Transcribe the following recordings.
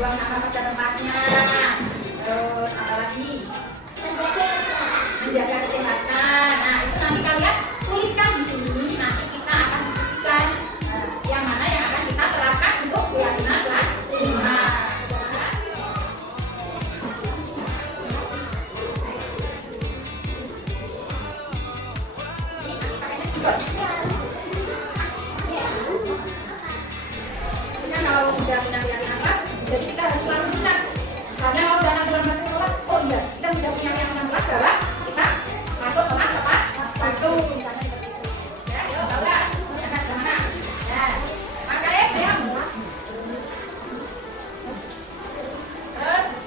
membuang sampah pada tempatnya. Terus apa lagi? Menjaga kesehatan. Nah, itu nanti kalian tuliskan di sini. Nanti kita akan diskusikan yang mana yang akan kita terapkan untuk keyakinan kelas 5. Kalau sudah punya keyakinan kelas, jadi kita harus selalu ingat. Misalnya kalau udah 6 bulan masuk sekolah, oh iya, kita sudah punya keyakinan kelas bahwa kita masuk kelas apa? Satu, misalnya seperti itu. Ya, yuk, Laura, jangan kemana? Ya, maka ya, saya terus,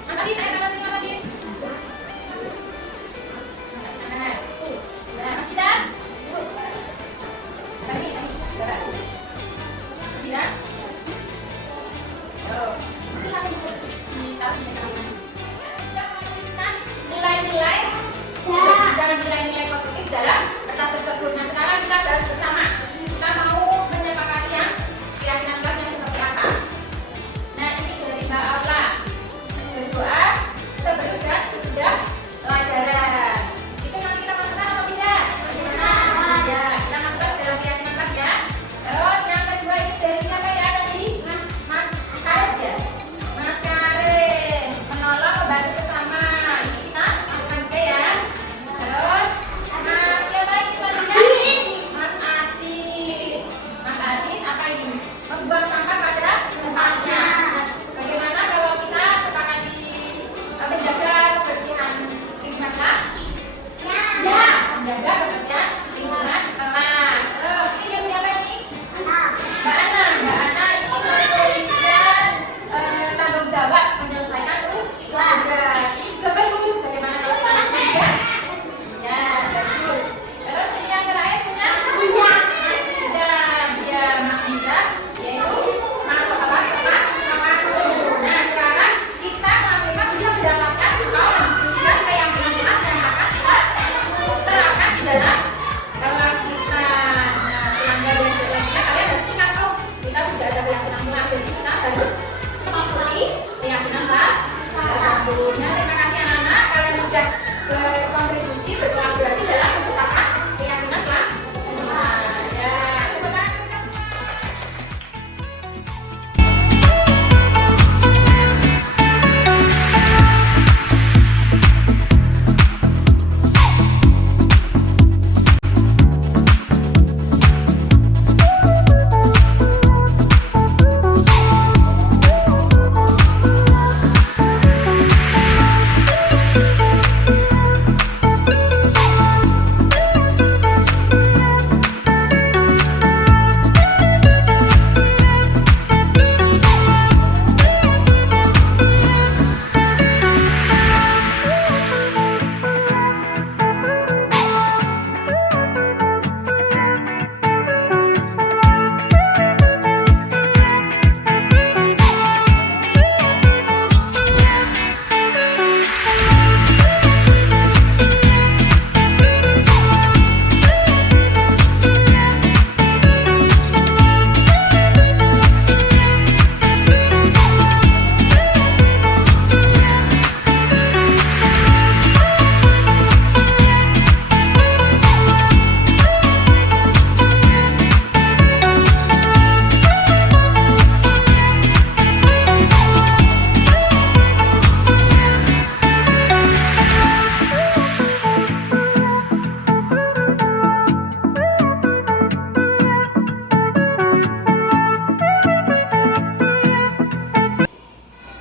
angkatin, angkatin. Nah, masih dah? Lagi, masih dah? Nilai-nilai jangan nilai-nilai positif dalam peta tersebut. Nah, sekarang kita bahas bersama. Kita mau menyepakati yang keyakinan kelas yang seperti apa. Nah, ini dari Mbak Aula. Berdoa sebelum dan sesudah pelajaran. Itu nanti kita masukkan atau tidak? Ya, kita masukkan dalam keyakinan kelas ya. Terus yang kedua ini dari siapa ya tadi? Mas Karet ya? Mas Karet menolong membantu sesama. Ini kita masukkan juga ya. Terus Mas siapa lagi selanjutnya? Mas Adit. Mas Adit apa ini? Membuang sampah pada tempatnya. Bagaimana kalau kita sepakati menjaga kebersihan lingkungan kelas? Ya, menjaga kebersihan lingkungan kelas. Terus ini yang siapa ini? Mbak Ana. Mbak Ana ini memberikan tanggung jawab menyelesaikan tugas. Juga bagus. Bagaimana kalau kita tidak? Iya, bagus. Terus ini yang terakhir punya Mas Nida. Iya, Mas Nida, yaitu masuk kelas tepat waktu. Nah, sekarang kita memang sudah mendapatkan diskusikan keyakinan kelas yang akan kita terapkan di dalam kelas kita. Nah, pelanggan dan sebagainya kalian harus ingat tuh, kita sudah ada keyakinan kelas, jadi kita harus mengikuti keyakinan kelas. Nah, terima kasih anak-anak, kalian sudah berkontribusi, berkolaborasi dalam menciptakan keyakinan kelas. Nah, ya, terima kasih.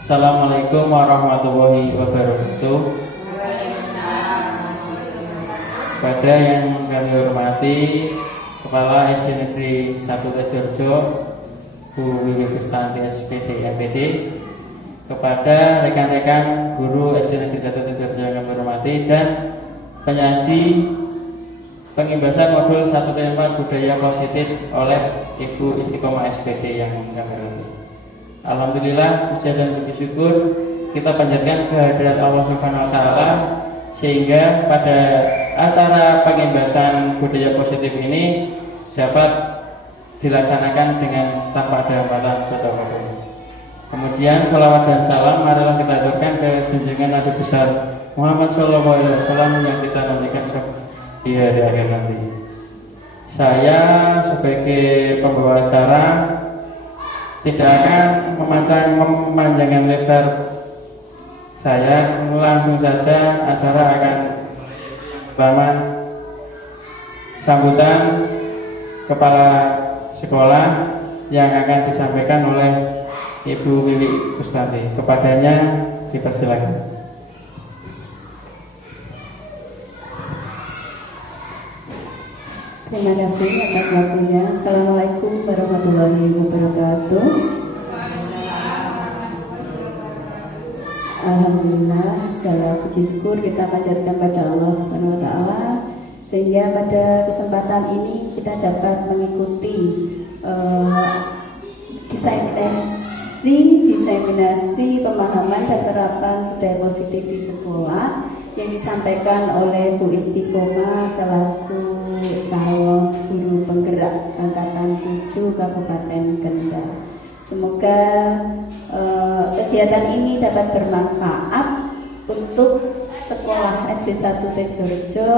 Assalamualaikum warahmatullahi wabarakatuh. Pada yang kami hormati Kepala SD Negeri 1 Tesurjo, Bu Wiwi Kustanti SPD MPD, kepada rekan-rekan guru SD Negeri 1 Tesurjo yang kami hormati, dan penyaji pengimbasan modul 1 budaya positif oleh Ibu Istiqomah SPD yang kami hormati. Alhamdulillah, puja dan puji syukur kita panjatkan kehadirat Allah Subhanahu wa taala sehingga pada acara pengimbasan budaya positif ini dapat dilaksanakan dengan tanpa ada hambatan. Kemudian sholawat dan salam marilah kita aturkan ke junjungan Nabi besar Muhammad SAW yang kita nantikan di hari akhir nanti. Saya sebagai pembawa acara tidak akan memanjangkan lebar. Saya langsung saja acara akan pertama sambutan kepala sekolah yang akan disampaikan oleh Ibu Wiwi Kustanti. Kepadanya dipersilakan. Terima kasih atas waktunya. Assalamualaikum warahmatullahi wabarakatuh. Alhamdulillah, segala puji syukur kita panjatkan pada Allah Subhanahu wa taala sehingga pada kesempatan ini kita dapat mengikuti diseminasi pemahaman dan penerapan budaya positif di sekolah yang disampaikan oleh Bu Istiqomah selaku calon guru penggerak angkatan 7 Kabupaten Kendal. Semoga kegiatan ini dapat bermanfaat untuk sekolah SD 1 Tejorejo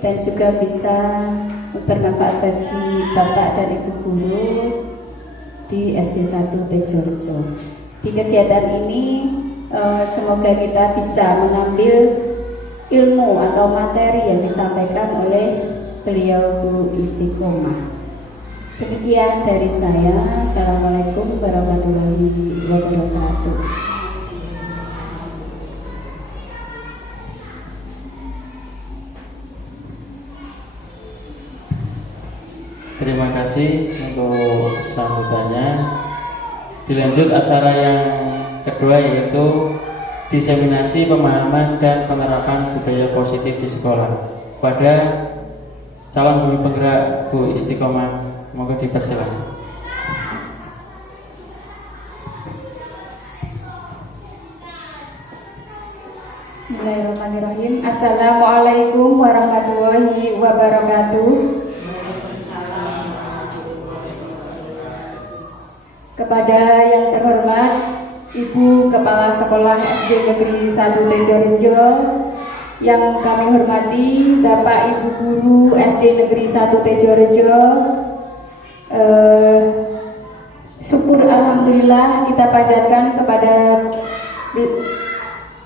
dan juga bisa bermanfaat bagi Bapak dan Ibu guru di SD 1 Tejorejo. Di kegiatan ini semoga kita bisa mengambil ilmu atau materi yang disampaikan oleh beliau Bu Istiqomah. Demikian dari saya. Assalamualaikum warahmatullahi wabarakatuh. Terima kasih untuk sambutannya. Dilanjut acara yang kedua yaitu diseminasi pemahaman dan penerapan budaya positif di sekolah. Pada calon guru penggerak Bu Istiqomah, mohon dipersilakan. Bismillahirrahmanirrahim. Assalamualaikum warahmatullahi wabarakatuh. Kepada yang terhormat Ibu Kepala Sekolah SD Negeri 1 Tejorejo, yang kami hormati Bapak Ibu Guru SD Negeri 1 Tejorejo, syukur alhamdulillah kita panjatkan kepada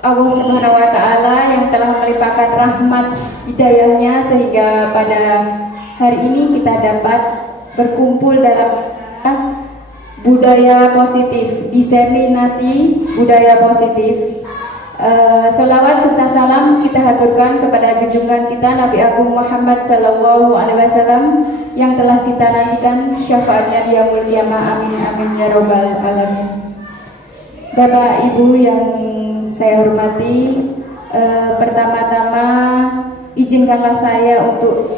Allah Subhanahu wa taala yang telah melimpahkan rahmat hidayahnya sehingga pada hari ini kita dapat berkumpul dalam budaya positif, diseminasi budaya positif. Sholawat serta salam kita haturkan kepada junjungan kita Nabi Agung Muhammad Sallallahu Alaihi Wasallam yang telah kita nantikan syafaatnya di yaumul qiyamah. Amin amin ya robbal alamin. Bapak Ibu yang saya hormati, pertama-tama izinkanlah saya untuk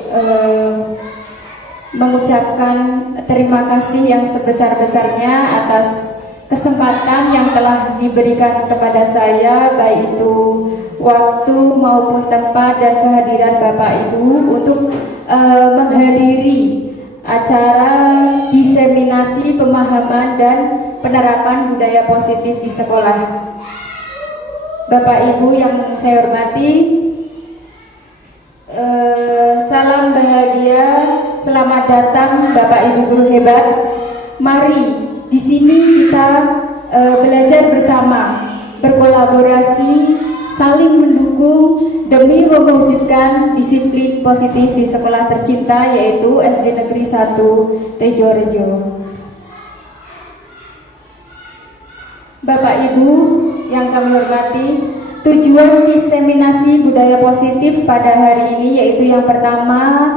mengucapkan terima kasih yang sebesar-besarnya atas kesempatan yang telah diberikan kepada saya, baik itu waktu maupun tempat dan kehadiran Bapak Ibu untuk menghadiri acara diseminasi pemahaman dan penerapan budaya positif di sekolah. Bapak Ibu yang saya hormati, salam bahagia, selamat datang Bapak Ibu guru hebat. Mari di sini kita belajar bersama, berkolaborasi, saling mendukung demi mewujudkan disiplin positif di sekolah tercinta yaitu SD Negeri 1 Tejorejo. Bapak Ibu yang kami hormati, tujuan diseminasi budaya positif pada hari ini yaitu yang pertama,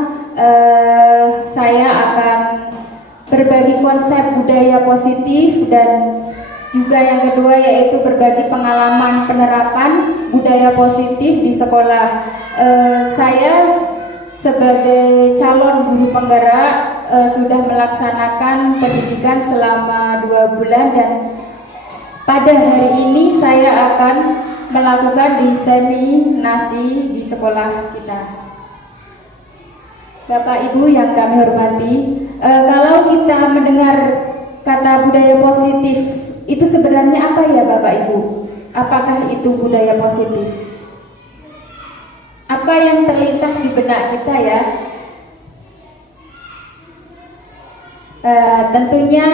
saya akan berbagi konsep budaya positif, dan juga yang kedua yaitu berbagi pengalaman penerapan budaya positif di sekolah. Saya sebagai calon guru penggerak sudah melaksanakan pendidikan selama 2 bulan dan pada hari ini saya akan melakukan diseminasi di sekolah kita. Bapak Ibu yang kami hormati, kalau kita mendengar kata budaya positif itu sebenarnya apa ya Bapak Ibu? Apakah itu budaya positif? Apa yang terlintas di benak kita ya? Tentunya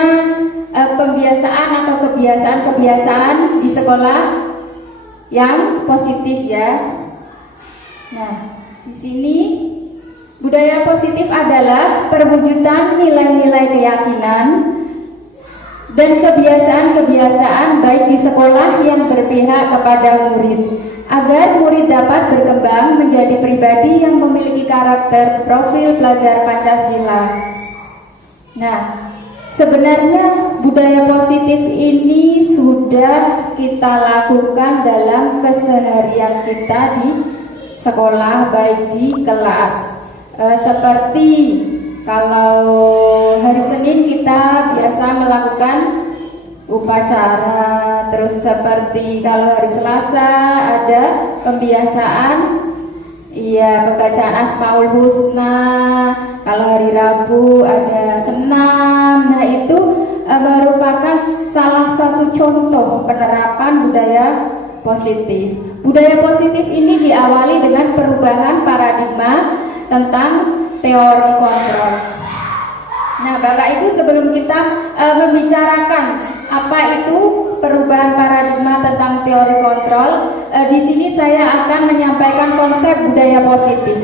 pembiasaan atau kebiasaan-kebiasaan di sekolah yang positif ya. Nah, di sini budaya positif adalah perwujudan nilai-nilai keyakinan dan kebiasaan-kebiasaan baik di sekolah yang berpihak kepada murid, agar murid dapat berkembang menjadi pribadi yang memiliki karakter profil pelajar Pancasila. Nah, sebenarnya budaya positif ini sudah kita lakukan dalam keseharian kita di sekolah, baik di kelas. Seperti kalau hari Senin kita biasa melakukan upacara, terus seperti kalau hari Selasa ada pembiasaan pembacaan Asmaul Husna, kalau hari Rabu ada senam. Nah, itu merupakan salah satu contoh penerapan budaya positif. Budaya positif ini diawali dengan perubahan paradigma tentang teori kontrol. Nah, Bapak Ibu, sebelum kita membicarakan apa itu perubahan paradigma tentang teori kontrol, di sini saya akan menyampaikan konsep budaya positif.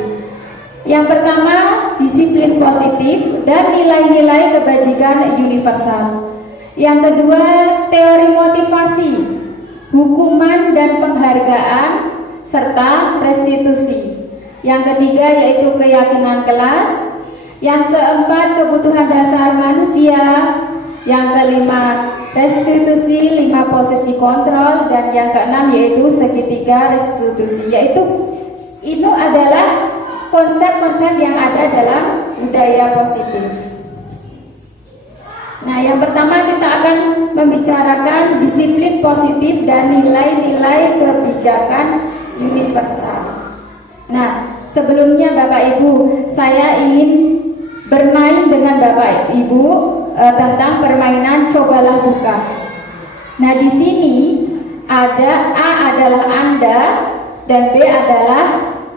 Yang pertama, disiplin positif dan nilai-nilai kebajikan universal. Yang kedua, teori motivasi, hukuman dan penghargaan, serta restitusi. Yang ketiga yaitu keyakinan kelas. Yang keempat, kebutuhan dasar manusia. Yang kelima, restitusi 5 posisi kontrol. Dan yang keenam yaitu segitiga restitusi. Yaitu itu adalah konsep-konsep yang ada dalam budaya positif. Nah, yang pertama kita akan membicarakan disiplin positif dan nilai-nilai kebijakan universal. Nah, sebelumnya Bapak Ibu, saya ingin bermain dengan Bapak Ibu tentang permainan cobalah buka. Nah, di sini ada A adalah Anda dan B adalah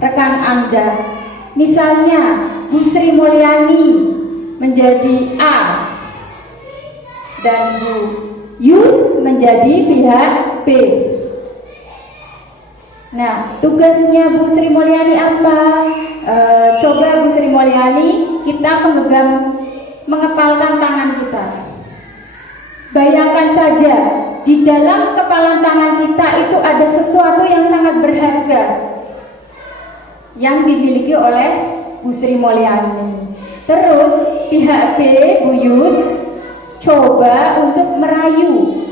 rekan Anda. Misalnya Bu Sri Mulyani menjadi A dan Bu Yus menjadi pihak B. Nah, tugasnya Bu Sri Mulyani apa? Coba Bu Sri Mulyani, kita mengepalkan tangan kita. Bayangkan saja, di dalam kepalan tangan kita itu ada sesuatu yang sangat berharga yang dimiliki oleh Bu Sri Mulyani. Terus pihak B, Bu Yus, coba untuk merayu,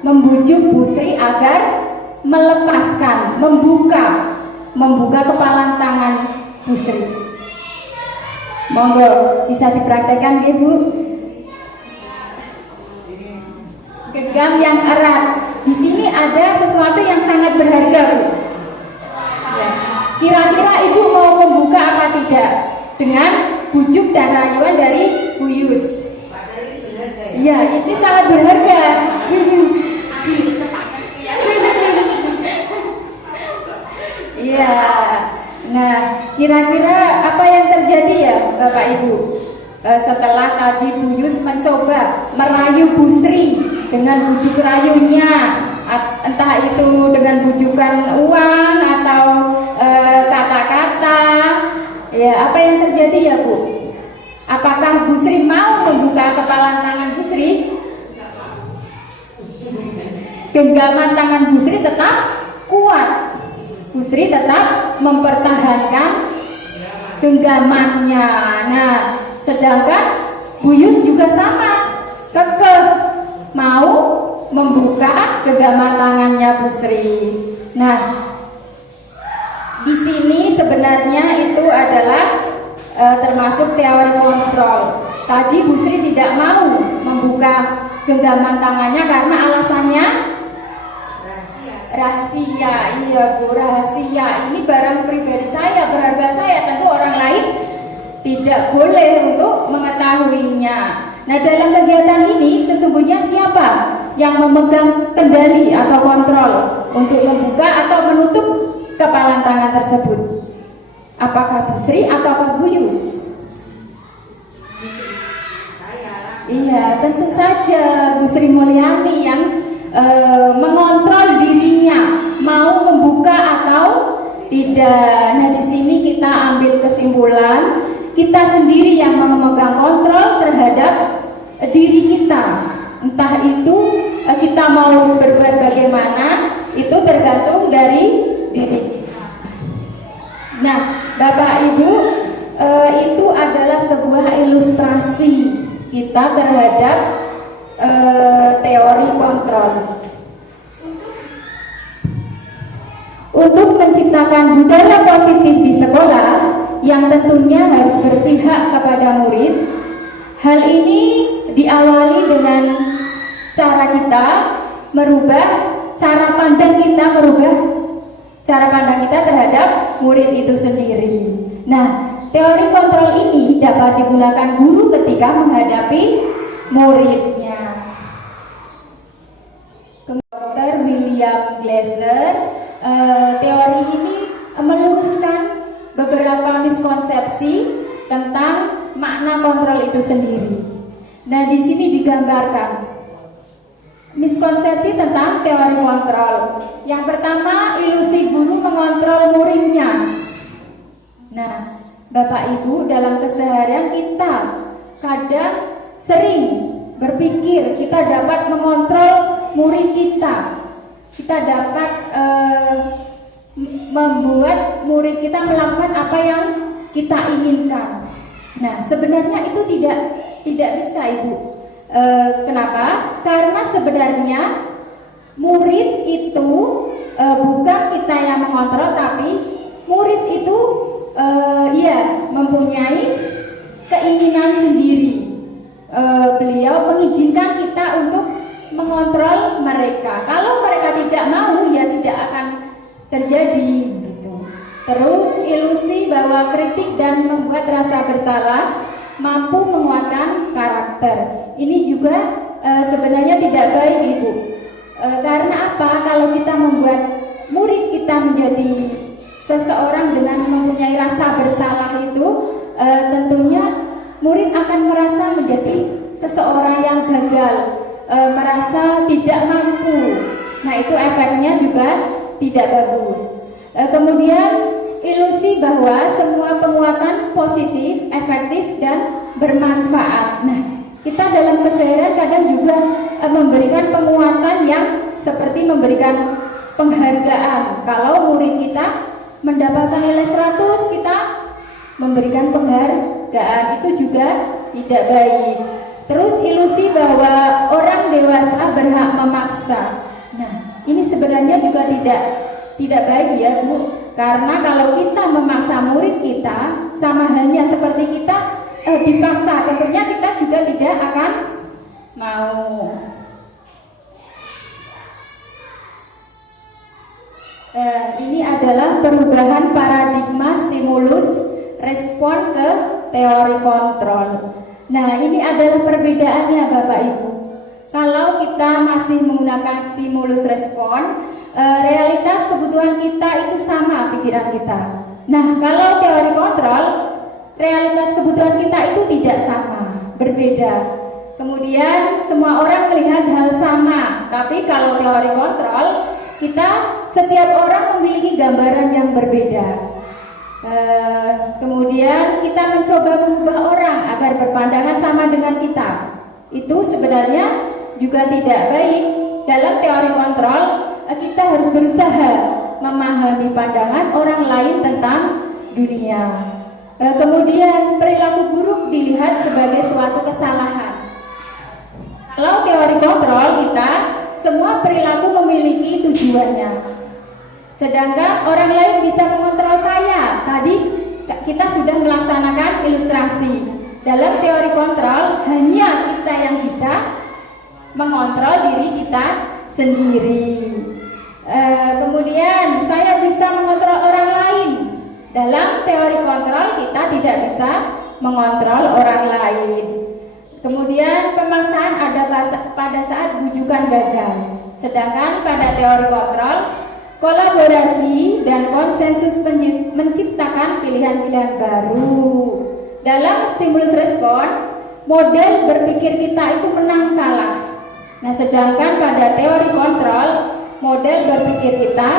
membujuk Bu Sri agar melepaskan, membuka kepalan tangan Bu Sri. Monggo bisa dipraktekkan ya Bu. Genggam yang erat. Di sini ada sesuatu yang sangat berharga Bu. Ya. Kira-kira Ibu mau membuka apa tidak dengan bujuk dan rayuan dari Bu Yus? Iya, ini sangat berharga. Iya. Nah, kira-kira apa yang terjadi ya Bapak Ibu? Setelah tadi Bu Yus mencoba merayu Bu Sri dengan bujuk rayunya, entah itu dengan bujukan uang atau kata-kata, ya apa yang terjadi ya Bu? Apakah Bu Sri mau membuka kepalan tangan Bu Sri? Genggaman tangan Bu Sri tetap kuat. Bu Sri tetap mempertahankan genggamannya. Nah, sedangkan Bu Yus juga sama, kekeh mau membuka genggaman tangannya Bu Sri. Nah, di sini sebenarnya itu adalah termasuk teori kontrol. Tadi Bu Sri tidak mau membuka genggaman tangannya karena alasannya rahasia. Iya Bu, rahasia. Ini barang pribadi saya, berharga saya. Tentu orang lain tidak boleh untuk mengetahuinya. Nah, dalam kegiatan ini sesungguhnya siapa yang memegang kendali atau kontrol untuk membuka atau menutup kepalan tangan tersebut? Apakah Bu Sri ataukah Bu Yus? Iya, tentu saja Bu Sri Mulyani yang mengontrol dirinya mau membuka atau tidak. Nah, di sini kita ambil kesimpulan kita sendiri yang memegang kontrol terhadap diri kita. Entah itu kita mau berbuat bagaimana, itu tergantung dari diri kita. Nah, Bapak Ibu, itu adalah sebuah ilustrasi kita terhadap teori kontrol. Untuk menciptakan budaya positif di sekolah yang tentunya harus berpihak kepada murid, hal ini diawali dengan cara kita merubah cara pandang kita terhadap murid itu sendiri. Nah, teori kontrol ini dapat digunakan guru ketika menghadapi muridnya. Dr. William Glasser, teori ini meluruskan beberapa miskonsepsi tentang makna kontrol itu sendiri. Nah, di sini digambarkan miskonsepsi tentang teori kontrol. Yang pertama, ilusi guru mengontrol muridnya. Nah, Bapak Ibu, dalam keseharian kita kadang sering berpikir kita dapat mengontrol murid kita. Kita dapat membuat murid kita melakukan apa yang kita inginkan. Nah, sebenarnya itu tidak bisa, Ibu. Kenapa? Karena sebenarnya murid itu bukan kita yang mengontrol, tapi murid itu mempunyai keinginan sendiri. Beliau mengizinkan kita untuk mengontrol mereka. Kalau mereka tidak mau, ya tidak akan terjadi gitu. Terus ilusi bahwa kritik dan membuat rasa bersalah mampu menguatkan karakter. Ini juga sebenarnya tidak baik, Ibu. Karena apa? Kalau kita membuat murid kita menjadi seseorang dengan mempunyai rasa bersalah itu, tentunya murid akan merasa menjadi seseorang yang gagal, merasa tidak mampu. Nah, itu efeknya juga tidak bagus. Kemudian ilusi bahwa semua penguatan positif, efektif, dan bermanfaat. Nah, kita dalam keseharian kadang juga memberikan penguatan yang seperti memberikan penghargaan. Kalau murid kita mendapatkan nilai 100, kita memberikan penghargaan, itu juga tidak baik. Terus ilusi bahwa orang dewasa berhak memaksa. Nah, ini sebenarnya juga tidak baik ya, Bu. Karena kalau kita memaksa murid kita, sama halnya seperti kita dipaksa, tentunya kita juga tidak akan mau. Ini adalah perubahan paradigma stimulus respon ke teori kontrol. Nah, ini adalah perbedaannya, Bapak Ibu. Kalau kita masih menggunakan stimulus respon, realitas kebutuhan kita itu sama pikiran kita. Nah, kalau teori kontrol, realitas kebutuhan kita itu tidak sama, berbeda. Kemudian semua orang melihat hal sama, tapi kalau teori kontrol, setiap orang memiliki gambaran yang berbeda. Kemudian kita mencoba mengubah orang agar berpandangan sama dengan kita. Itu sebenarnya juga tidak baik. Dalam teori kontrol, kita harus berusaha memahami pandangan orang lain tentang dunia. Kemudian perilaku buruk dilihat sebagai suatu kesalahan. Kalau teori kontrol, kita semua perilaku memiliki tujuannya. Sedangkan orang lain bisa mengontrol saya. Tadi kita sudah melaksanakan ilustrasi. Dalam teori kontrol, hanya kita yang bisa mengontrol diri kita sendiri. Kemudian saya bisa mengontrol orang lain. Dalam teori kontrol, kita tidak bisa mengontrol orang lain. Kemudian pemaksaan pada saat bujukan gagal. Sedangkan pada teori kontrol, kolaborasi dan konsensus menciptakan pilihan-pilihan baru. Dalam stimulus respon, model berpikir kita itu menang kalah. Nah, sedangkan pada teori kontrol, model berpikir kita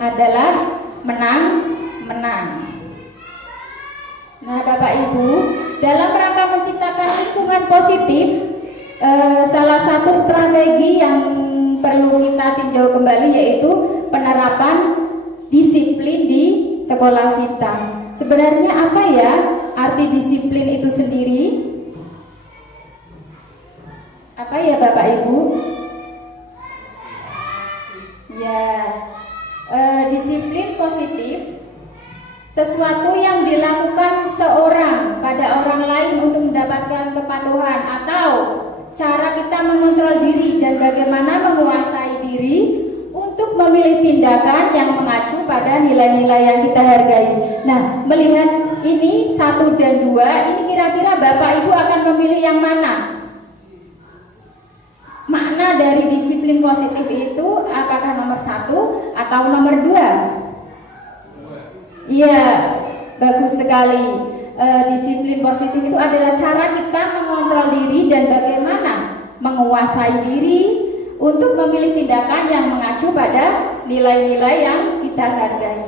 adalah menang-menang. Nah, Bapak Ibu, dalam rangka menciptakan lingkungan positif, salah satu strategi yang perlu kita tinjau kembali yaitu penerapan disiplin di sekolah kita. Sebenarnya apa ya arti disiplin itu sendiri? Apa ya Bapak Ibu? Ya, disiplin positif sesuatu yang dilakukan seorang pada orang lain untuk mendapatkan kepatuhan, atau cara kita mengontrol diri dan bagaimana menguasai diri untuk memilih tindakan yang mengacu pada nilai-nilai yang kita hargai. Nah, melihat ini 1 dan 2, ini kira-kira Bapak Ibu akan memilih yang mana? Makna dari disiplin positif itu apakah nomor 1 atau nomor 2? Iya, bagus sekali. Disiplin positif itu adalah cara kita mengontrol diri dan bagaimana menguasai diri untuk memilih tindakan yang mengacu pada nilai-nilai yang kita hargai.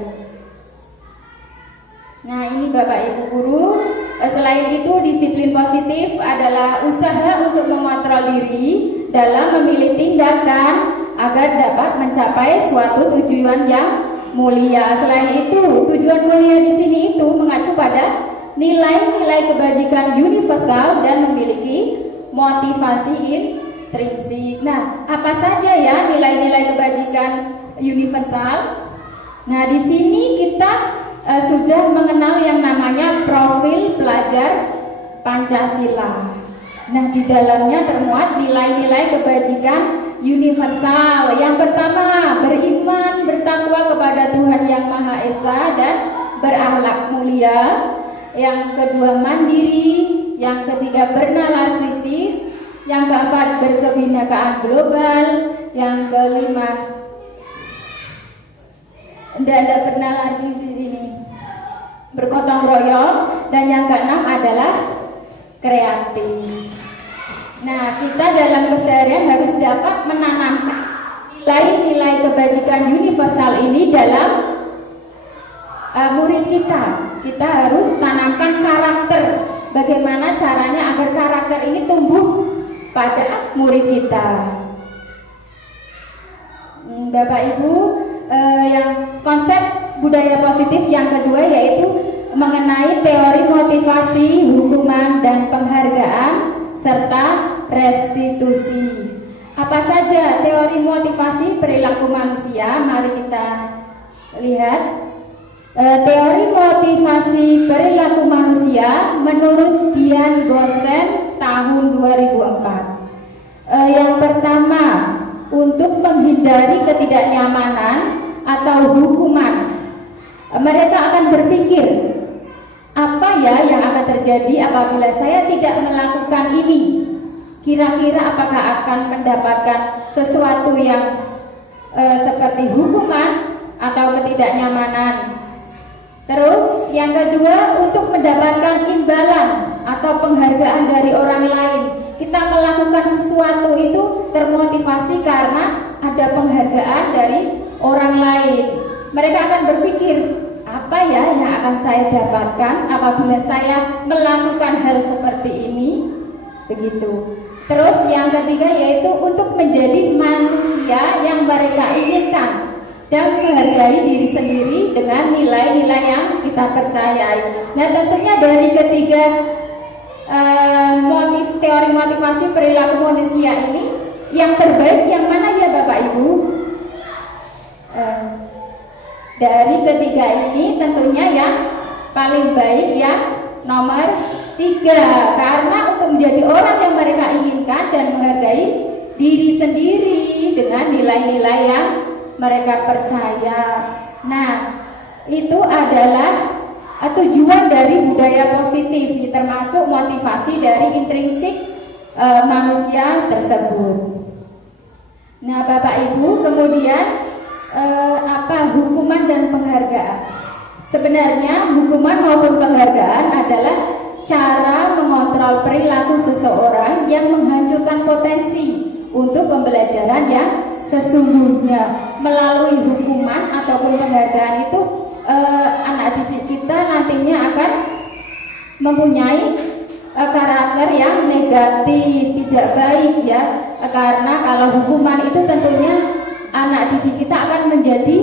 Nah, ini Bapak Ibu guru, selain itu disiplin positif adalah usaha untuk mengontrol diri dalam memilih tindakan agar dapat mencapai suatu tujuan yang mulia. Selain itu, tujuan mulia di sini itu mengacu pada nilai-nilai kebajikan universal dan memiliki motivasi intrinsik. Nah, apa saja ya nilai-nilai kebajikan universal? Nah, di sini kita sudah mengenal yang namanya profil pelajar Pancasila. Nah, di dalamnya termuat nilai-nilai kebajikan universal. Yang pertama, beriman, bertakwa kepada Tuhan Yang Maha Esa dan berakhlak mulia. Yang kedua, mandiri. Yang ketiga, bernalar Kristus. Yang keempat, berkebinekaan global. Yang kelima, tidak ada bernalar Kristus ini, bergotong royong. Dan yang keenam adalah kreatif. Nah, kita dalam keseharian harus dapat menanamkan nilai-nilai kebajikan universal ini dalam murid kita. Kita harus tanamkan karakter. Bagaimana caranya agar karakter ini tumbuh pada murid kita. Bapak Ibu, yang konsep budaya positif yang kedua yaitu mengenai teori motivasi, hukuman dan penghargaan serta restitusi. Apa saja teori motivasi perilaku manusia? Mari kita lihat. Teori motivasi perilaku manusia menurut Dian Gosen tahun 2004. Yang pertama, untuk menghindari ketidaknyamanan atau hukuman, mereka akan berpikir, apa ya yang akan terjadi apabila saya tidak melakukan ini? Kira-kira apakah akan mendapatkan sesuatu yang seperti hukuman atau ketidaknyamanan? Terus yang kedua, untuk mendapatkan imbalan atau penghargaan dari orang lain. Kita melakukan sesuatu itu termotivasi karena ada penghargaan dari orang lain. Mereka akan berpikir, apa ya yang akan saya dapatkan apabila saya melakukan hal seperti ini? Begitu. Terus yang ketiga yaitu untuk menjadi manusia yang mereka inginkan dan menghargai diri sendiri dengan nilai-nilai yang kita percayai. Nah, tentunya dari ketiga teori motivasi perilaku manusia ini, yang terbaik yang mana ya Bapak Ibu? Dari ketiga ini tentunya yang paling baik yang nomor 3, karena untuk menjadi orang yang mereka inginkan dan menghargai diri sendiri dengan nilai-nilai yang mereka percaya. Nah, itu adalah tujuan dari budaya positif, termasuk motivasi dari intrinsik manusia tersebut. Nah, Bapak Ibu, kemudian apa hukuman dan penghargaan? Sebenarnya hukuman maupun penghargaan adalah cara mengontrol perilaku seseorang yang menghancurkan potensi untuk pembelajaran yang sesungguhnya. Melalui hukuman ataupun penghargaan itu anak didik kita nantinya akan mempunyai karakter yang negatif, tidak baik ya. Karena kalau hukuman itu tentunya anak didik kita akan menjadi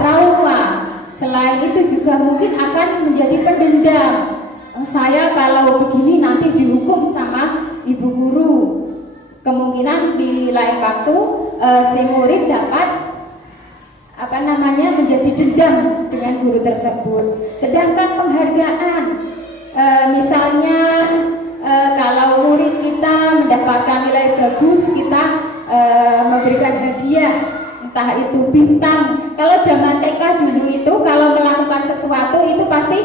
trauma. Selain itu juga mungkin akan menjadi pendendam. Saya kalau begini nanti dihukum sama ibu guru. Kemungkinan di lain waktu si murid dapat menjadi dendam dengan guru tersebut. Sedangkan penghargaan, misalnya kalau murid kita mendapatkan nilai bagus, kita memberikan hadiah, entah itu bintang. Kalau zaman TK dulu itu kalau melakukan sesuatu itu pasti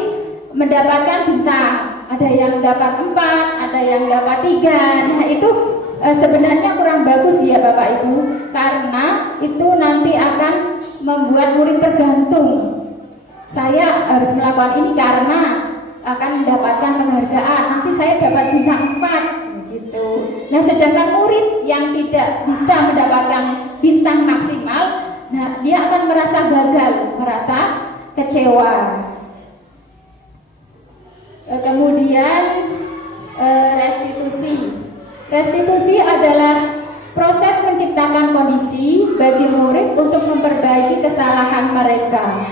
mendapatkan bintang. Ada yang dapat 4, ada yang dapat 3. Nah itu sebenarnya kurang bagus ya Bapak Ibu, karena itu nanti akan membuat murid tergantung. Saya harus melakukan ini karena akan mendapatkan penghargaan, nanti saya dapat bintang 4 gitu. Nah sedangkan murid yang tidak bisa mendapatkan bintang maksimal, nah dia akan merasa gagal, merasa kecewa. Kemudian restitusi. Restitusi adalah proses menciptakan kondisi bagi murid untuk memperbaiki kesalahan mereka,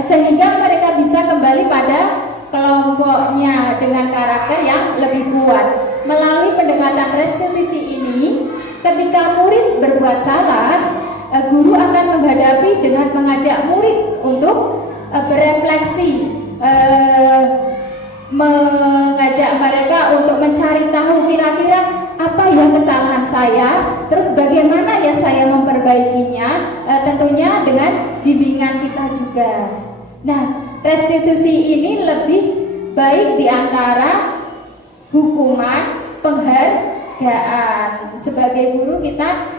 sehingga mereka bisa kembali pada kelompoknya dengan karakter yang lebih kuat. Melalui pendekatan restitusi ini, ketika murid berbuat salah, guru akan menghadapi dengan mengajak murid untuk berefleksi, mengajak mereka untuk mencari tahu kira-kira apa yang kesalahan saya, terus bagaimana ya saya memperbaikinya, tentunya dengan bimbingan kita juga. Nah, restitusi ini lebih baik di antara hukuman, penghargaan. Sebagai guru kita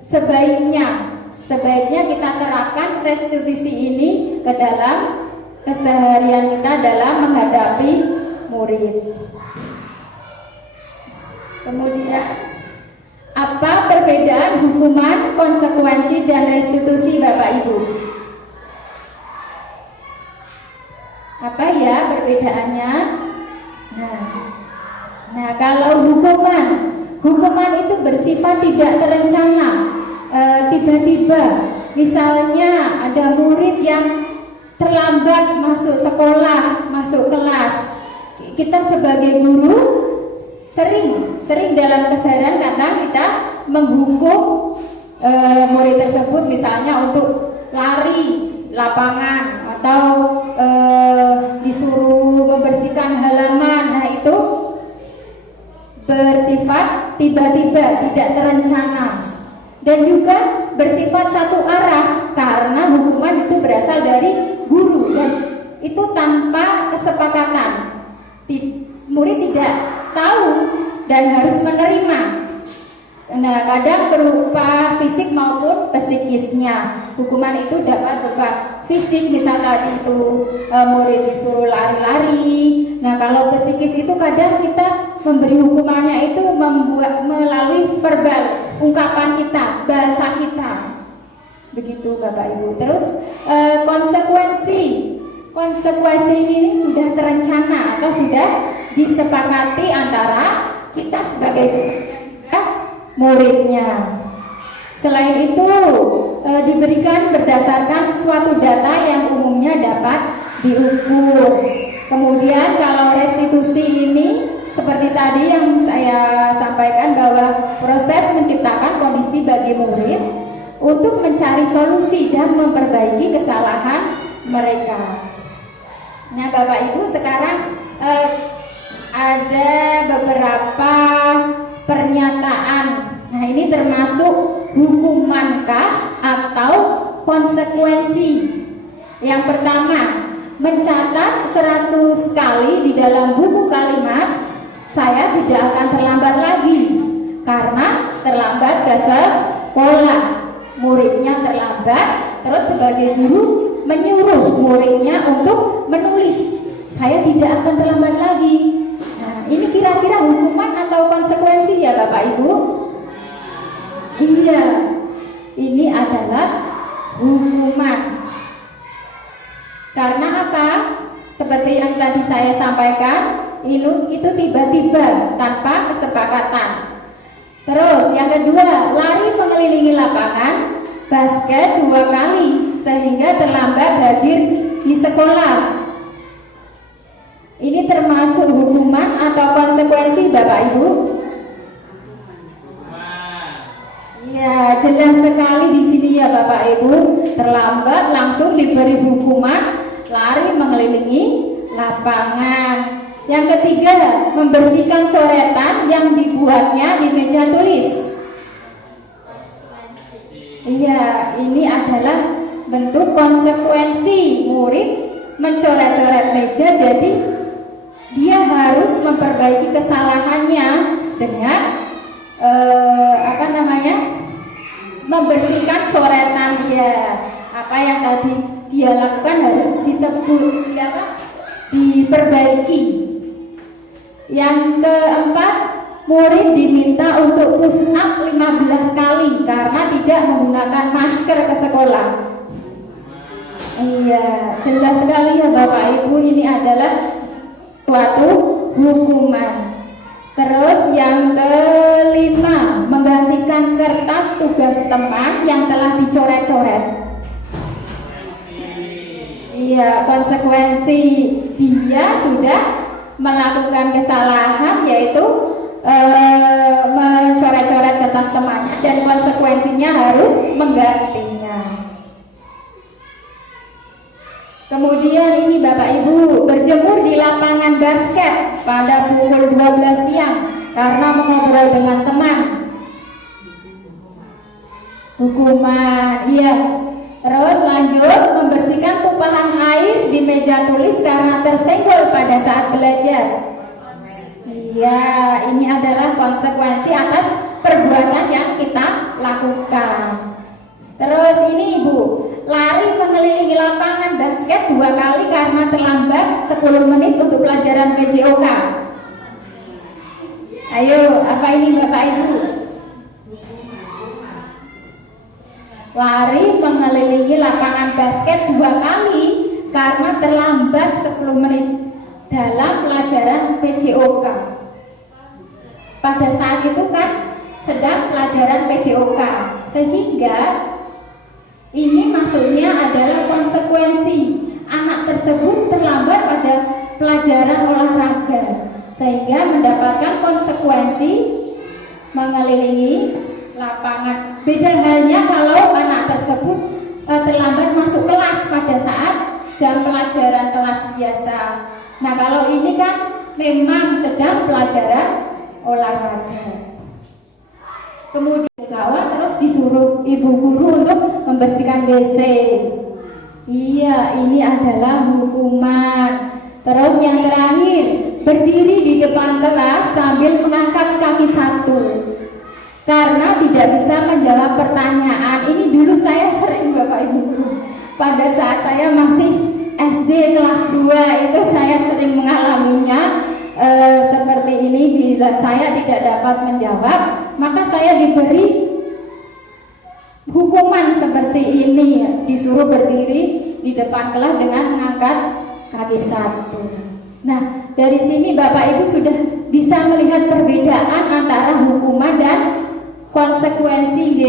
sebaiknya kita terapkan restitusi ini ke dalam keseharian kita dalam menghadapi murid. Kemudian, apa perbedaan hukuman, konsekuensi, dan restitusi Bapak Ibu? Apa ya perbedaannya? Nah kalau hukuman itu bersifat tidak terencana, tiba-tiba. Misalnya ada murid yang terlambat masuk sekolah, masuk kelas. Kita sebagai guru sering dalam keseharian kadang kita menghukum murid tersebut, misalnya untuk lari lapangan atau disuruh membersihkan halaman. Nah itu bersifat tiba-tiba, tidak terencana, dan juga bersifat satu arah karena hukuman itu berasal dari guru dan itu tanpa kesepakatan. Murid tidak tahu dan harus menerima. Nah, kadang berupa fisik maupun psikisnya. Hukuman itu dapat berupa fisik, misal tadi itu murid disuruh lari-lari. Nah, kalau psikis itu kadang kita memberi hukumannya itu melalui verbal, ungkapan kita, bahasa kita. Begitu Bapak Ibu. Terus konsekuensi ini sudah terencana atau sudah disepakati antara kita sebagai muridnya. Selain itu diberikan berdasarkan suatu data yang umumnya dapat diukur. Kemudian kalau restitusi ini seperti tadi yang saya sampaikan bahwa proses menciptakan kondisi bagi murid untuk mencari solusi dan memperbaiki kesalahan mereka. Nah Bapak Ibu, sekarang ada beberapa pernyataan. Nah ini termasuk hukumankah atau konsekuensi. Yang pertama, mencatat 100 kali di dalam buku kalimat saya tidak akan terlambat lagi karena terlambat ke sekolah. Muridnya terlambat, terus sebagai guru menyuruh muridnya untuk menulis. Saya tidak akan terlambat lagi. Nah, ini kira-kira hukuman atau konsekuensi ya Bapak Ibu? Iya, ini adalah hukuman. Karena apa? Seperti yang tadi saya sampaikan, itu tiba-tiba tanpa kesepakatan. Terus yang kedua, lari mengelilingi lapangan basket 2 kali sehingga terlambat hadir di sekolah. Ini termasuk hukuman atau konsekuensi Bapak Ibu? Ya, jelas sekali di sini ya Bapak Ibu. Terlambat langsung diberi hukuman, lari mengelilingi lapangan. Yang ketiga, membersihkan coretan yang dibuatnya di meja tulis. Iya, ini adalah bentuk konsekuensi. Murid mencoret-coret meja, jadi dia harus memperbaiki kesalahannya dengan membersihkan coretan dia. Apa yang tadi dia lakukan harus diperbaiki. Yang keempat, murid diminta untuk push up 15 kali karena tidak menggunakan masker ke sekolah. Iya, jelas sekali ya Bapak Ibu, ini adalah suatu hukuman. Terus yang kelima, menggantikan kertas tugas teman yang telah dicoret-coret. Iya, konsekuensi dia sudah melakukan kesalahan, yaitu mencoret-coret kertas temannya, dan konsekuensinya harus menggantinya. Kemudian ini Bapak Ibu, berjemur di lapangan basket pada pukul 12 siang karena mengobrol dengan teman. Hukuman, iya. Terus lanjut, membersihkan tumpahan air di meja tulis karena tersenggol pada saat belajar. Iya, ini adalah konsekuensi atas perbuatan yang kita lakukan. Terus ini Ibu, lari mengelilingi lapangan basket 2 kali karena terlambat 10 menit untuk pelajaran PJOK. Ayo, apa ini Bapak Ibu? Lari mengelilingi lapangan basket 2 kali karena terlambat 10 menit dalam pelajaran PJOK. Pada saat itu kan sedang pelajaran PJOK, sehingga ini maksudnya adalah konsekuensi anak tersebut terlambat pada pelajaran olahraga, sehingga mendapatkan konsekuensi mengelilingi lapangan. Beda halnya kalau anak tersebut terlambat masuk kelas pada saat jam pelajaran kelas biasa. Nah, kalau ini kan memang sedang pelajaran olahraga. Kemudian kawan terus disuruh ibu guru untuk membersihkan WC. Iya, ini adalah hukuman. Terus yang terakhir, berdiri di depan kelas sambil mengangkat kaki 1 karena tidak bisa menjawab pertanyaan. Ini dulu saya sering Bapak Ibu, pada saat saya masih SD kelas 2 itu saya sering mengalaminya seperti ini. Bila saya tidak dapat menjawab, maka saya diberi hukuman seperti ini, disuruh berdiri di depan kelas dengan mengangkat kaki 1. Nah, dari sini Bapak Ibu sudah bisa melihat perbedaan antara hukuman dan konsekuensi.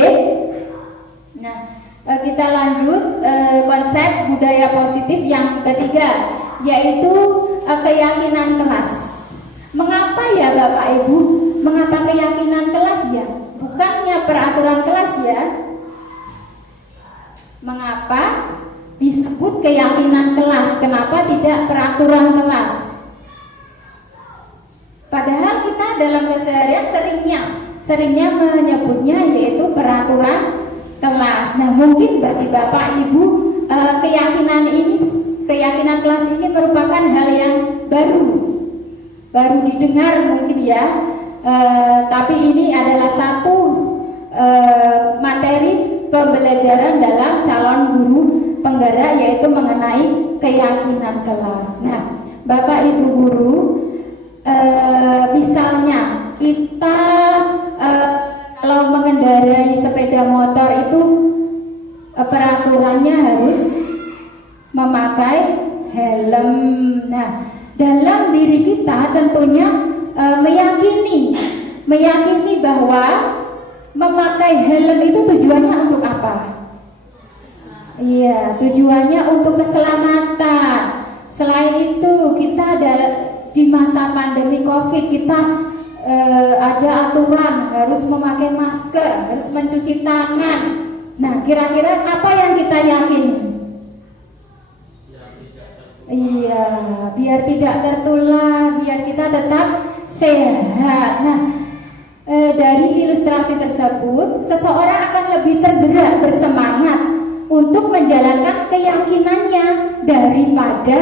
Nah, kita lanjut konsep budaya positif yang ketiga, yaitu keyakinan kelas. Mengapa ya Bapak Ibu? Mengapa keyakinan kelas ya? Bukannya peraturan kelas ya? Mengapa disebut keyakinan kelas? Kenapa tidak peraturan kelas? Padahal kita dalam keseharian seringnya menyebutnya yaitu peraturan kelas. Nah, mungkin bagi Bapak Ibu keyakinan kelas ini merupakan hal yang baru. baru didengar mungkin ya. Tapi ini adalah satu materi pembelajaran dalam calon guru penggerak, yaitu mengenai keyakinan kelas. Nah, Bapak Ibu guru, misalnya kita kalau mengendarai sepeda motor itu peraturannya harus memakai helm. Nah, dalam diri kita tentunya meyakini bahwa memakai helm itu tujuannya untuk apa? Iya, tujuannya untuk keselamatan. Selain itu, kita ada di masa pandemi COVID, kita ada aturan harus memakai masker, harus mencuci tangan. Nah, kira-kira apa yang kita yakini? Iya, biar tidak tertular, biar kita tetap sehat. Nah, dari ilustrasi tersebut, seseorang akan lebih tergerak, bersemangat untuk menjalankan keyakinannya daripada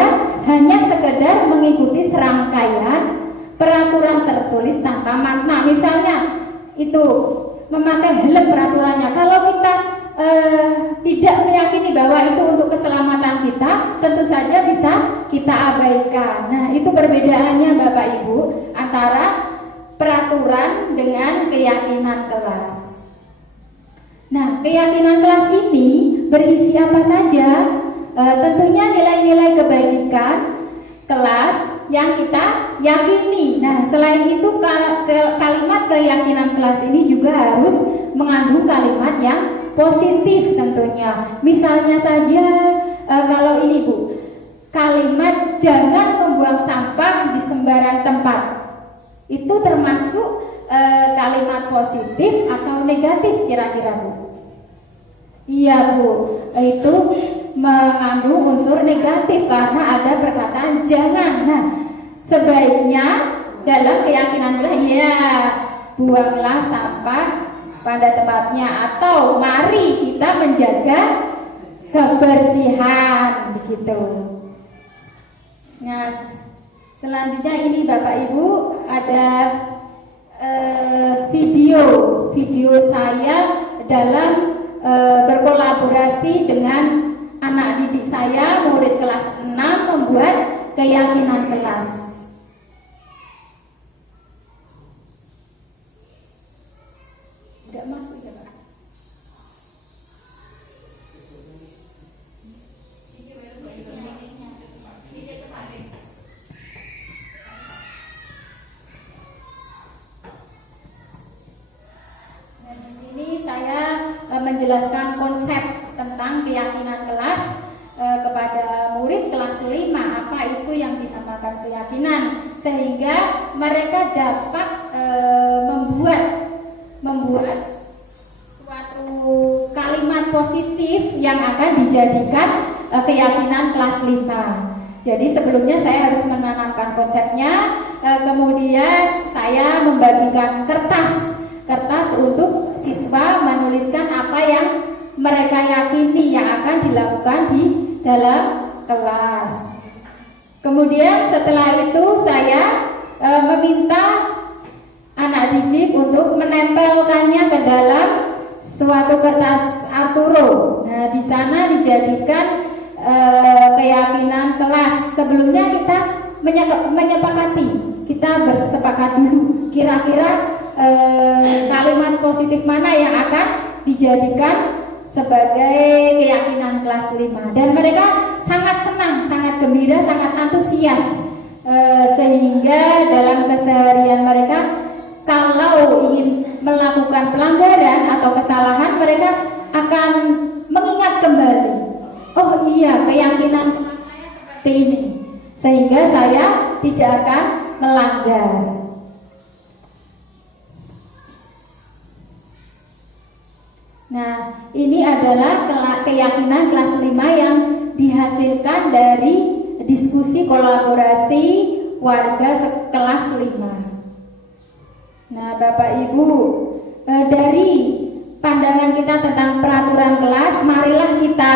hanya sekedar mengikuti serangkaian peraturan tertulis tanpa makna. Misalnya itu memakai helm peraturannya, kalau kita tidak meyakini bahwa itu untuk keselamatan kita, tentu saja bisa kita abaikan. Nah, itu perbedaannya Bapak Ibu antara peraturan dengan keyakinan kelas. Nah, keyakinan kelas ini berisi apa saja? Tentunya nilai-nilai kebajikan kelas yang kita yakini. Nah, selain itu kalimat keyakinan kelas ini juga harus mengandung kalimat yang positif tentunya. Misalnya saja kalau ini Bu, kalimat jangan membuang sampah di sembarang tempat, itu termasuk kalimat positif atau negatif kira-kira Bu? Iya Bu, itu mengandung unsur negatif karena ada perkataan jangan. Nah, sebaiknya dalam keyakinan kita ya buanglah sampah pada tempatnya, atau mari kita menjaga kebersihan begitu. Nah, selanjutnya ini Bapak Ibu ada video saya dalam berkolaborasi dengan anak didik saya, murid kelas 6, membuat keyakinan kelas. Tidak masuk ya Pak? Nah, di sini saya menjelaskan konsep tentang keyakinan kelas kepada murid kelas 5, apa itu yang dinamakan keyakinan, sehingga mereka dapat membuat suatu kalimat positif yang akan dijadikan keyakinan kelas 5. Jadi sebelumnya saya harus menanamkan konsepnya, kemudian saya membagikan kertas untuk siswa menuliskan apa yang mereka yakini yang akan dilakukan di dalam kelas. Kemudian setelah itu saya meminta anak didik untuk menempelkannya ke dalam suatu kertas Arturo. Nah, di sana dijadikan keyakinan kelas. Sebelumnya kita menyepakati, kita bersepakat dulu kira-kira kalimat positif mana yang akan dijadikan sebagai keyakinan kelas 5. Dan mereka sangat senang, sangat gembira, sangat antusias, sehingga dalam keseharian mereka kalau ingin melakukan pelanggaran atau kesalahan, mereka akan mengingat kembali, oh iya, keyakinan saya seperti ini, sehingga saya tidak akan melanggar. Nah, ini adalah keyakinan kelas 5 yang dihasilkan dari diskusi kolaborasi warga kelas 5. Nah, Bapak Ibu, dari pandangan kita tentang peraturan kelas, marilah kita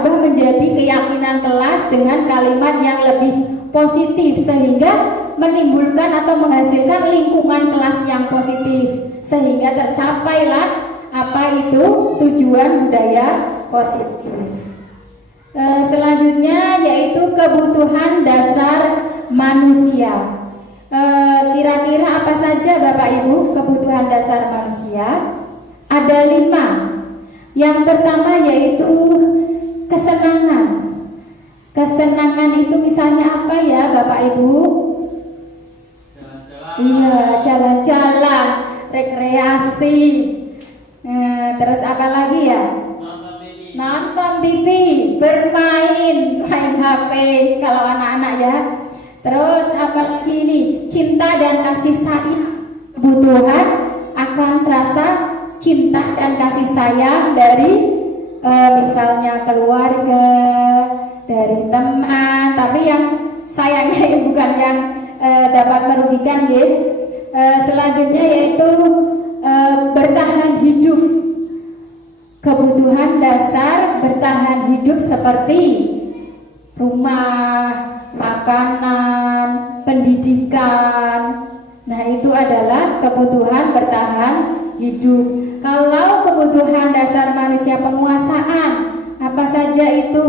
ubah menjadi keyakinan kelas dengan kalimat yang lebih positif sehingga menimbulkan atau menghasilkan lingkungan kelas yang positif sehingga tercapailah apa itu tujuan budaya positif. Selanjutnya yaitu kebutuhan dasar manusia. Kira-kira apa saja Bapak Ibu kebutuhan dasar manusia? Ada 5. Yang pertama yaitu kesenangan. Kesenangan itu misalnya apa ya Bapak Ibu? Iya, jalan-jalan, rekreasi. Terus apa lagi ya? Nonton TV, bermain, main HP kalau anak-anak ya. Terus apa lagi ini? Cinta dan kasih sayang. Kebutuhan akan rasa cinta dan kasih sayang dari misalnya keluarga, dari teman, tapi yang sayangnya bukan yang dapat merugikan ya. Selanjutnya yaitu bertahan hidup. Kebutuhan dasar bertahan hidup seperti rumah, makanan, pendidikan. Nah, itu adalah kebutuhan bertahan hidup. Kalau kebutuhan dasar manusia penguasaan, apa saja itu?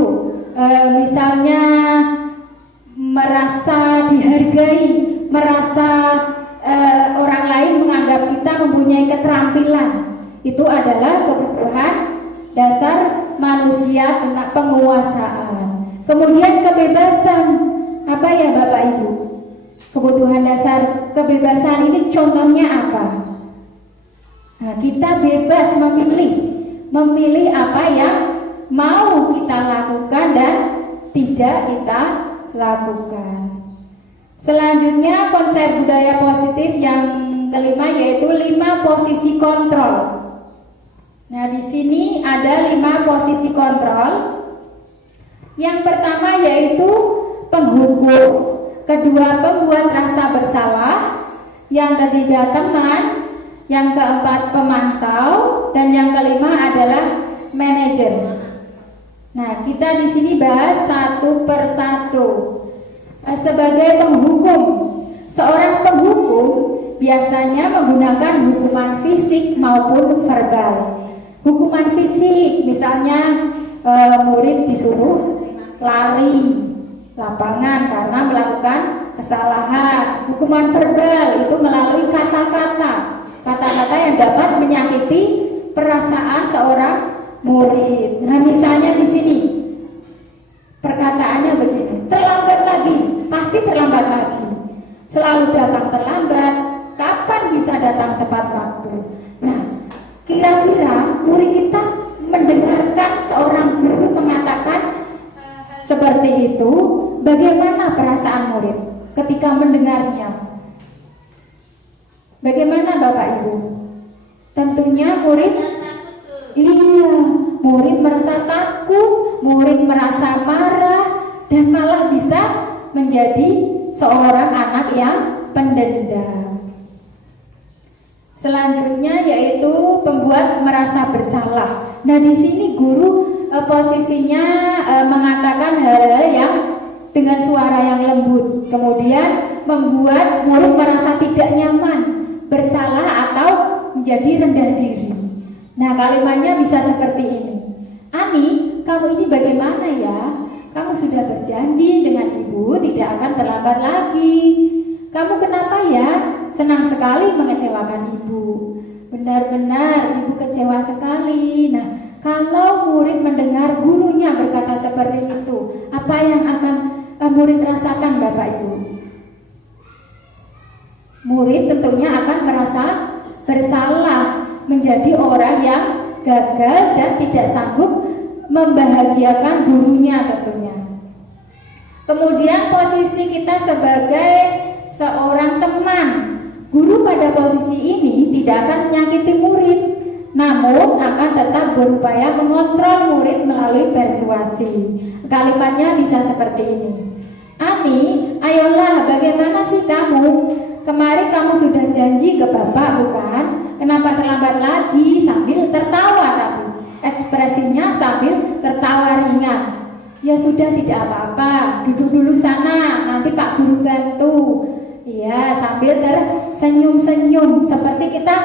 Misalnya merasa dihargai, merasa orang lain menganggap kita mempunyai keterampilan. Itu adalah kebutuhan dasar manusia tentang penguasaan. Kemudian kebebasan, apa ya Bapak Ibu? Kebutuhan dasar kebebasan ini contohnya apa? Nah, kita bebas memilih apa yang mau kita lakukan dan tidak kita lakukan. Selanjutnya konsep budaya positif yang kelima yaitu 5 posisi kontrol. Nah, di sini ada 5 posisi kontrol. Yang pertama yaitu penghukum, kedua pembuat rasa bersalah, yang ketiga teman, yang keempat pemantau, dan yang kelima adalah manajer. Nah, kita di sini bahas satu persatu. Sebagai penghukum, seorang penghukum biasanya menggunakan hukuman fisik maupun verbal. Hukuman fisik misalnya murid disuruh lari lapangan karena melakukan kesalahan. Hukuman verbal itu melalui kata-kata yang dapat menyakiti perasaan seorang murid. Nah, misalnya di sini perkataannya begini, terlambat lagi, pasti terlambat lagi, selalu datang terlambat, kapan bisa datang tepat waktu. Nah, kira-kira murid kita mendengarkan seorang guru mengatakan seperti itu, bagaimana perasaan murid ketika mendengarnya? Bagaimana Bapak Ibu? Tentunya murid merasa takut, murid merasa marah, dan malah bisa menjadi seorang anak yang pendendam. Selanjutnya yaitu pembuat merasa bersalah. Nah, di sini guru posisinya mengatakan hal-hal yang dengan suara yang lembut, kemudian membuat murid merasa tidak nyaman, bersalah atau menjadi rendah diri. Nah, kalimatnya bisa seperti ini. Ani, kamu ini bagaimana ya? Kamu sudah berjanji dengan ibu tidak akan terlambat lagi. Kamu kenapa ya? Senang sekali mengecewakan ibu. Benar-benar ibu kecewa sekali. Nah, kalau murid mendengar gurunya berkata seperti itu, apa yang akan murid rasakan Bapak Ibu? Murid tentunya akan merasa bersalah, menjadi orang yang gagal dan tidak sanggup membahagiakan gurunya tentunya. Kemudian posisi kita sebagai seorang teman, guru pada posisi ini tidak akan menyakiti murid, namun akan tetap berupaya mengontrol murid melalui persuasi. Kalimatnya bisa seperti ini. Ani, ayolah, bagaimana sih kamu? Kemarin kamu sudah janji ke bapak bukan? Kenapa terlambat lagi? Sambil tertawa, tapi ekspresinya sambil tertawa ringan. ya sudah tidak apa-apa, duduk dulu sana, nanti Pak Guru bantu. Iya, sambil tersenyum-senyum seperti kita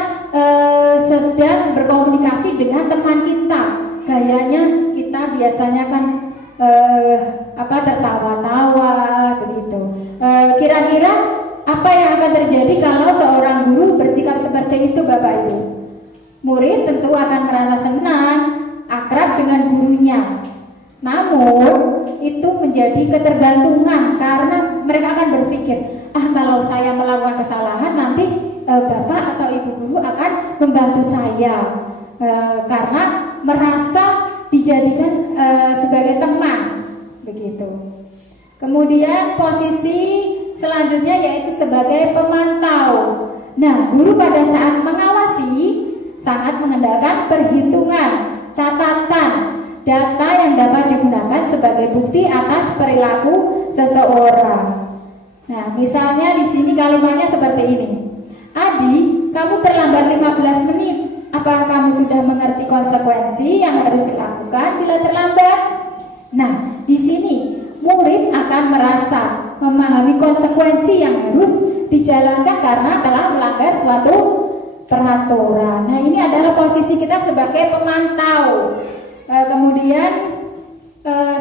sedang berkomunikasi dengan teman kita. Gayanya kita biasanya kan tertawa-tawa begitu. Kira-kira apa yang akan terjadi kalau seorang guru bersikap seperti itu, Bapak Ibu? Murid tentu akan merasa senang, akrab dengan gurunya. Namun itu menjadi ketergantungan karena mereka akan berpikir, kalau saya melakukan kesalahan nanti Bapak atau Ibu guru akan membantu saya, karena merasa dijadikan sebagai teman begitu. Kemudian posisi selanjutnya yaitu sebagai pemantau. Nah, guru pada saat mengawasi sangat mengandalkan perhitungan, catatan, data yang dapat digunakan sebagai bukti atas perilaku seseorang. Nah, misalnya di sini kalimatnya seperti ini. Adi, kamu terlambat 15 menit. Apakah kamu sudah mengerti konsekuensi yang harus dilakukan bila terlambat? Nah, di sini murid akan merasa memahami konsekuensi yang harus dijalankan karena telah melanggar suatu peraturan. Nah, ini adalah posisi kita sebagai pemantau. Kemudian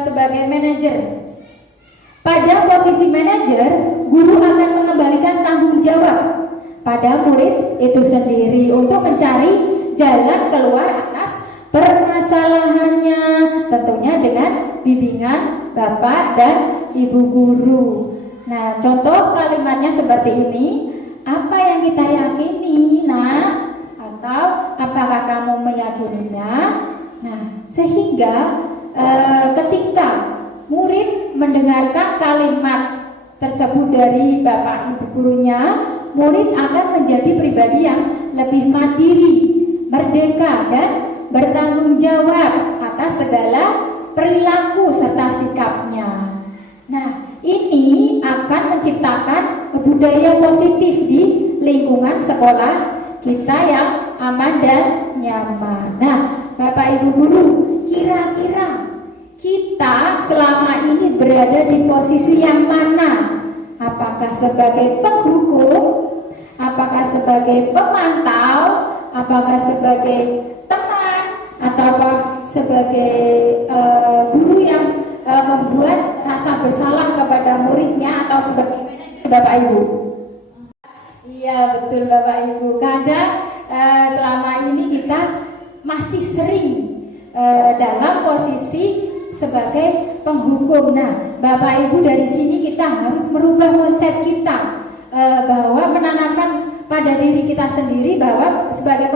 sebagai manajer. Pada posisi manajer, guru akan mengembalikan tanggung jawab pada murid itu sendiri untuk mencari jalan keluar atas permasalahannya, tentunya dengan bimbingan Bapak dan Ibu guru. Nah, contoh kalimatnya seperti ini. Apa yang kita yakini, Nak? Atau apakah kamu meyakininya? Nah, sehingga ketika murid mendengarkan kalimat tersebut dari Bapak Ibu gurunya, murid akan menjadi pribadi yang lebih mandiri, merdeka, dan bertanggung jawab atas segala perilaku serta sikapnya. Nah, ini akan menciptakan budaya positif di lingkungan sekolah kita yang aman dan nyaman. Nah, Bapak Ibu guru, kira-kira kita selama ini berada di posisi yang mana? Apakah sebagai penghukum? Apakah sebagai pemantau? Apakah sebagai teman? Atau sebagai guru yang membuat rasa bersalah kepada muridnya, atau sebagai manajer, Bapak Ibu? Iya, betul Bapak Ibu. Kadang selama ini kita masih sering dalam posisi sebagai penghukum. Nah, Bapak Ibu, dari sini kita harus merubah konsep kita, bahwa menanamkan pada diri kita sendiri bahwa sebagai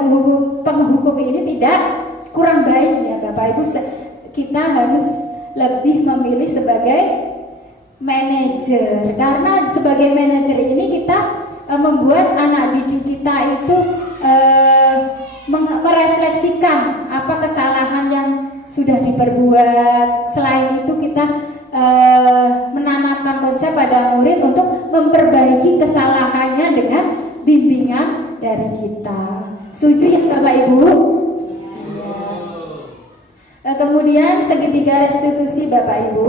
penghukum ini tidak kurang baik ya Bapak Ibu. Kita harus lebih memilih sebagai manajer, karena sebagai manajer ini kita membuat anak didik kita itu merefleksikan apa kesalahan yang sudah diperbuat. Selain itu kita menanamkan konsep pada murid untuk memperbaiki kesalahannya dengan bimbingan dari kita. Setuju ya Bapak Ibu? Kemudian segitiga restitusi Bapak Ibu.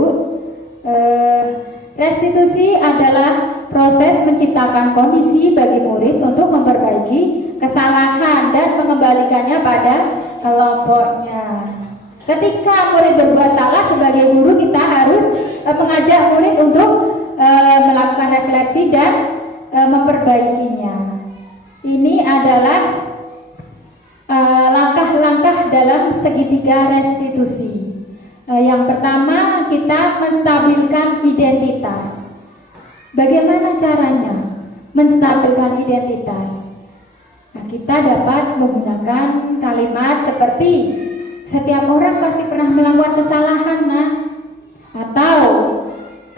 Restitusi adalah proses menciptakan kondisi bagi murid untuk memperbaiki kesalahan dan mengembalikannya pada kelompoknya. Ketika murid berbuat salah, sebagai guru kita harus mengajak murid untuk melakukan refleksi dan memperbaikinya. Ini adalah langkah-langkah dalam segitiga restitusi. Yang pertama, kita menstabilkan identitas. Bagaimana caranya menstabilkan identitas? Nah, kita dapat menggunakan kalimat seperti setiap orang pasti pernah melakukan kesalahan, nah. Atau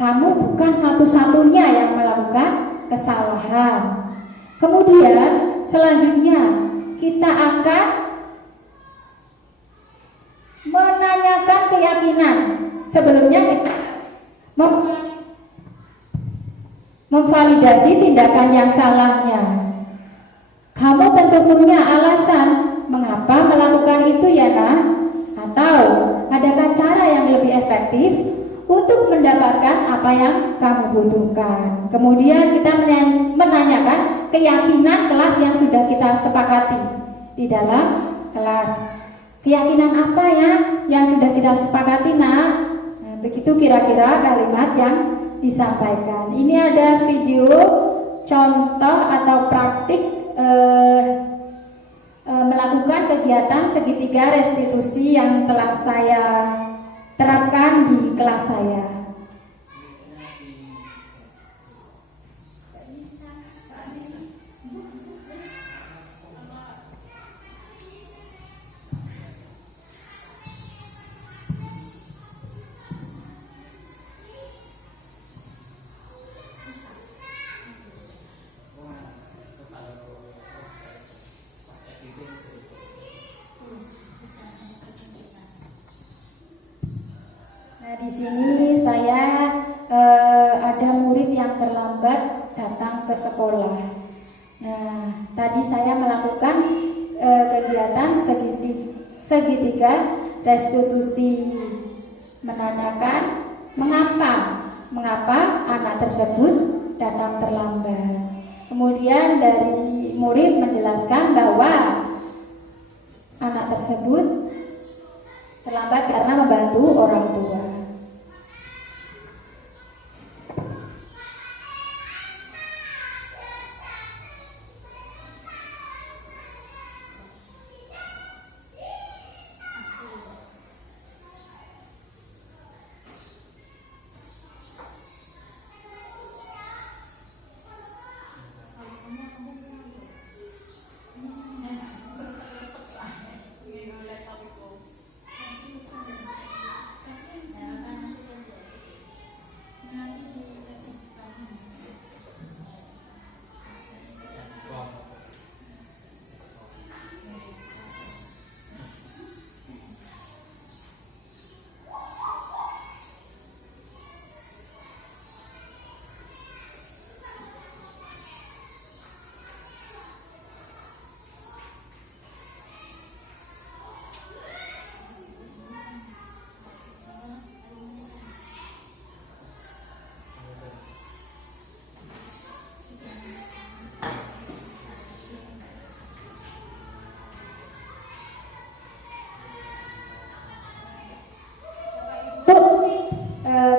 kamu bukan satu-satunya yang melakukan kesalahan. Kemudian selanjutnya kita akan menanyakan keyakinan. Sebelumnya kita memvalidasi tindakan yang salahnya. Kamu tentu punya alasan mengapa melakukan itu ya, Nak? Atau adakah cara yang lebih efektif untuk mendapatkan apa yang kamu butuhkan. Kemudian kita menanyakan keyakinan kelas yang sudah kita sepakati di dalam kelas. Keyakinan apa ya yang sudah kita sepakati, nak? Nah, begitu kira-kira kalimat yang disampaikan. Ini ada video contoh atau praktik melakukan kegiatan segitiga restitusi yang telah saya terapkan di kelas saya. Nah, di sini saya ada murid yang terlambat datang ke sekolah. Nah, tadi saya melakukan kegiatan segitiga restitusi, menanyakan mengapa anak tersebut datang terlambat. Kemudian dari murid menjelaskan bahwa anak tersebut terlambat karena membantu orang tua.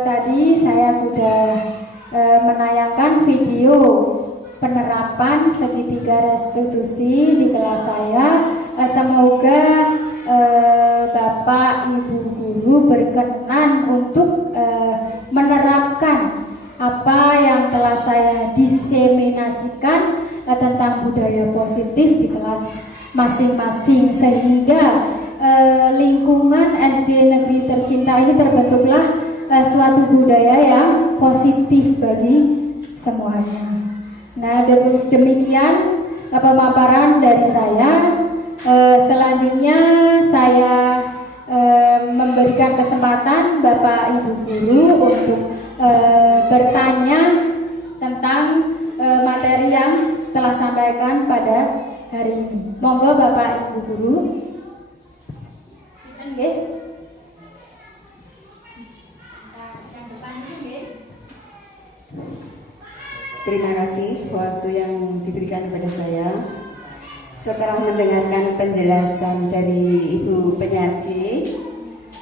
Tadi saya sudah menayangkan video penerapan segitiga restitusi di kelas saya. Semoga Bapak Ibu guru berkenan untuk menerapkan apa yang telah saya diseminasikan tentang budaya positif di kelas masing-masing, sehingga lingkungan SD negeri tercinta ini terbentuklah suatu budaya yang positif bagi semuanya. Nah, demikian pemaparan dari saya. Selanjutnya saya memberikan kesempatan Bapak Ibu guru untuk bertanya tentang materi yang setelah sampaikan pada hari ini. Monggo Bapak Ibu guru. Nggih. Terima kasih waktu yang diberikan kepada saya. Setelah mendengarkan penjelasan dari Ibu penyaji,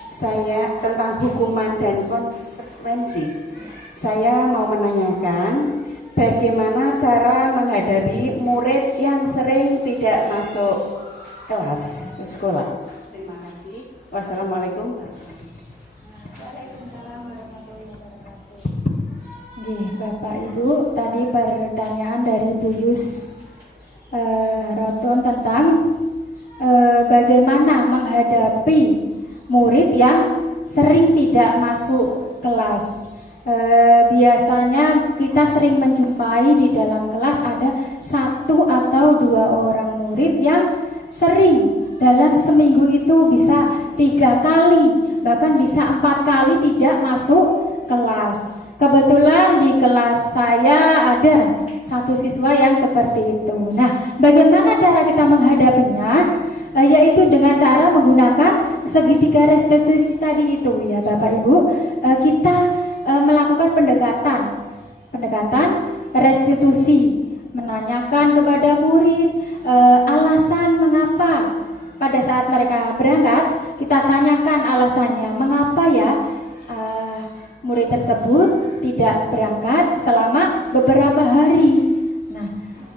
saya tentang hukuman dan konsekuensi, saya mau menanyakan bagaimana cara menghadapi murid yang sering tidak masuk kelas ke sekolah. Terima kasih. Wassalamualaikum. Bapak Ibu, tadi pertanyaan dari Bu Yus Roton tentang bagaimana menghadapi murid yang sering tidak masuk kelas. Biasanya kita sering menjumpai di dalam kelas ada 1 atau 2 orang murid yang sering dalam seminggu itu bisa 3 kali, bahkan bisa 4 kali tidak masuk kelas. Kebetulan di kelas saya ada 1 siswa yang seperti itu. Nah, bagaimana cara kita menghadapinya? Yaitu dengan cara menggunakan segitiga restitusi tadi itu ya Bapak Ibu, kita melakukan pendekatan restitusi, menanyakan kepada murid alasan mengapa pada saat mereka berangkat, kita tanyakan alasannya mengapa ya murid tersebut tidak berangkat selama beberapa hari. Nah,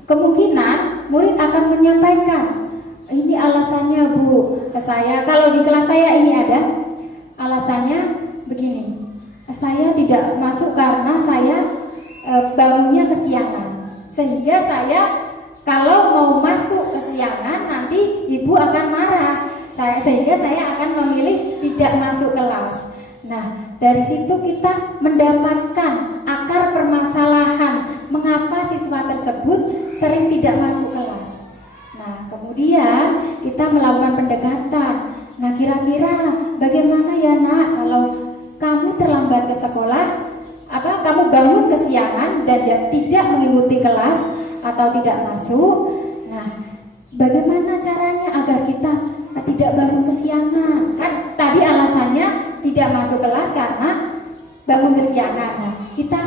kemungkinan murid akan menyampaikan, ini alasannya Bu, saya kalau di kelas saya ini ada alasannya begini, saya tidak masuk karena saya bangunnya kesiangan, sehingga saya kalau mau masuk kesiangan nanti ibu akan marah, sehingga saya akan memilih tidak masuk kelas. Nah, dari situ kita mendapatkan akar permasalahan mengapa siswa tersebut sering tidak masuk kelas. Nah, kemudian kita melakukan pendekatan. Nah, kira-kira bagaimana ya Nak kalau kamu terlambat ke sekolah, kamu bangun kesiangan dan tidak mengikuti kelas atau tidak masuk. Nah, bagaimana caranya agar kita tidak bangun kesiangan? Kan tadi alasannya tidak masuk kelas karena bangun kesiangan. Nah, kita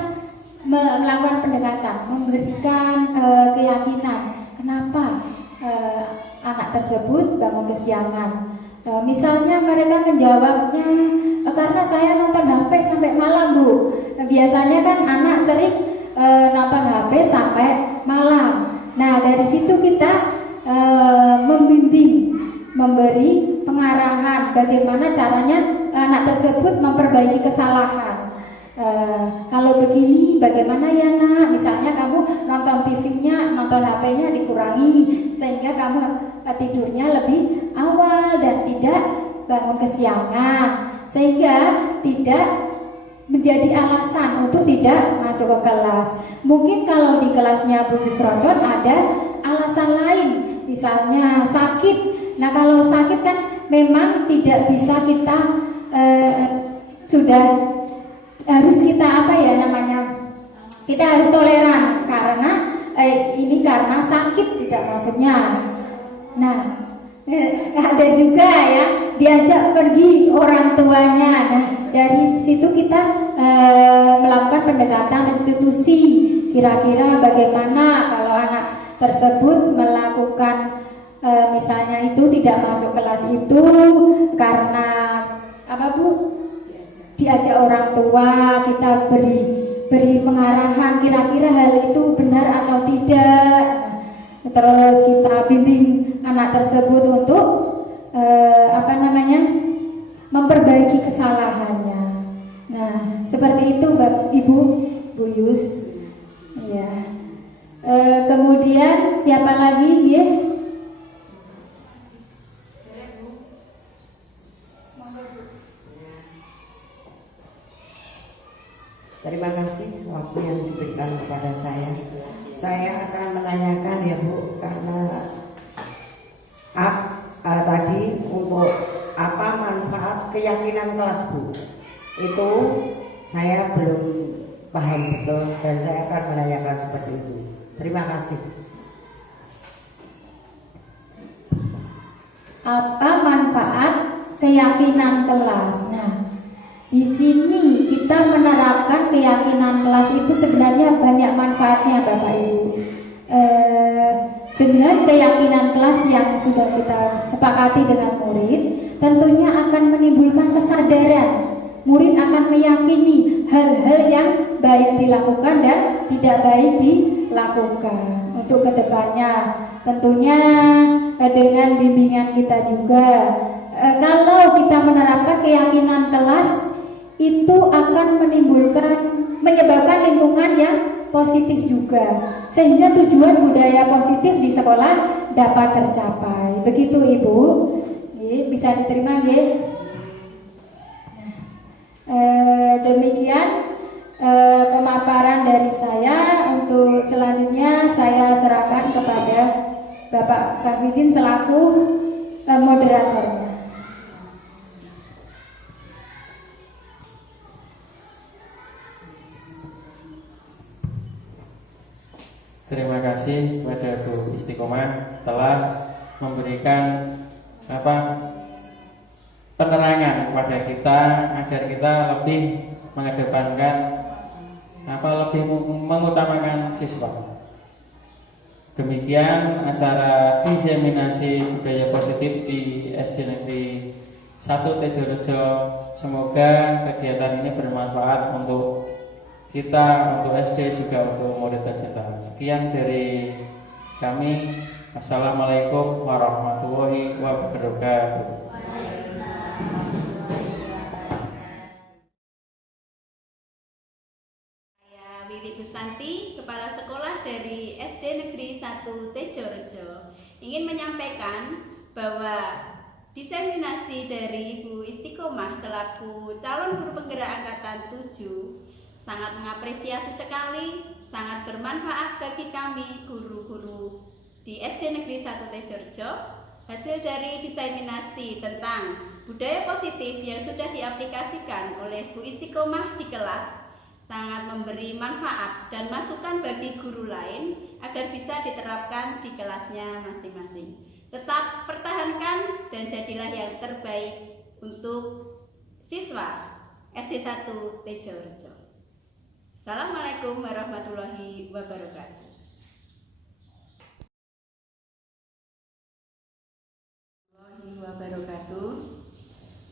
melakukan pendekatan, memberikan keyakinan kenapa anak tersebut bangun kesiangan. Misalnya mereka menjawabnya karena saya nonton HP sampai malam Bu. Biasanya kan anak sering nonton HP sampai malam. Nah, dari situ kita membimbing, memberi pengarahan bagaimana caranya anak tersebut memperbaiki kesalahan. Kalau begini bagaimana ya Nak? Misalnya kamu nonton TV-nya, nonton HP-nya dikurangi sehingga kamu tidurnya lebih awal dan tidak bangun kesiangan, sehingga tidak menjadi alasan untuk tidak masuk ke kelas. Mungkin kalau di kelasnya Bu Yusrodon ada alasan lain, misalnya sakit. Nah, kalau sakit kan memang tidak bisa kita sudah harus kita kita harus toleran karena ini karena sakit tidak maksudnya. Nah, ada juga ya diajak pergi orang tuanya. Nah, dari situ kita melakukan pendekatan restitusi. Kira-kira bagaimana kalau anak tersebut melakukan misalnya itu tidak masuk kelas itu karena apa Bu? Diajak orang tua, kita beri pengarahan kira-kira hal itu benar atau tidak. Terus kita bimbing anak tersebut untuk memperbaiki kesalahannya. Nah, seperti itu Ibu Bu Yus. Ya. Kemudian siapa lagi ya? Terima kasih waktu yang diberikan kepada saya. Saya akan menanyakan ya Bu, karena tadi untuk apa manfaat keyakinan kelas Bu, itu saya belum paham betul dan saya akan menanyakan seperti itu. Terima kasih. Apa manfaat keyakinan kelas? Nah, di sini kita menerapkan keyakinan kelas itu sebenarnya banyak manfaatnya Bapak Ibu. Dengan keyakinan kelas yang sudah kita sepakati dengan murid, tentunya akan menimbulkan kesadaran. Murid akan meyakini hal-hal yang baik dilakukan dan tidak baik dilakukan untuk kedepannya. Tentunya dengan bimbingan kita juga. Kalau kita menerapkan keyakinan kelas, itu akan menyebabkan lingkungan yang positif juga, sehingga tujuan budaya positif di sekolah dapat tercapai. Begitu Ibu, bisa diterima ya. Demikian pemaparan dari saya. Untuk selanjutnya saya serahkan kepada Bapak Kafidin selaku moderatornya. Terima kasih kepada Bu Istiqomah telah memberikan penerangan kepada kita agar kita lebih mengedepankan lebih mengutamakan siswa. Demikian acara diseminasi budaya positif di SD Negeri 1 Tejorejo. Semoga kegiatan ini bermanfaat untuk kita, untuk SD juga untuk murid tercinta. Sekian dari kami. Assalamualaikum warahmatullahi wabarakatuh. Wiwi Gustanti, Kepala Sekolah dari SD Negeri 1 Tejorejo, ingin menyampaikan bahwa diseminasi dari Ibu Istiqomah selaku calon guru penggerak angkatan 7 sangat mengapresiasi sekali, sangat bermanfaat bagi kami guru-guru di SD Negeri 1 Tejorejo. Hasil dari diseminasi tentang budaya positif yang sudah diaplikasikan oleh Bu Istiqomah di kelas sangat memberi manfaat dan masukan bagi guru lain agar bisa diterapkan di kelasnya masing-masing. Tetap pertahankan dan jadilah yang terbaik untuk siswa SD 1 Tejorejo. Assalamualaikum warahmatullahi wabarakatuh.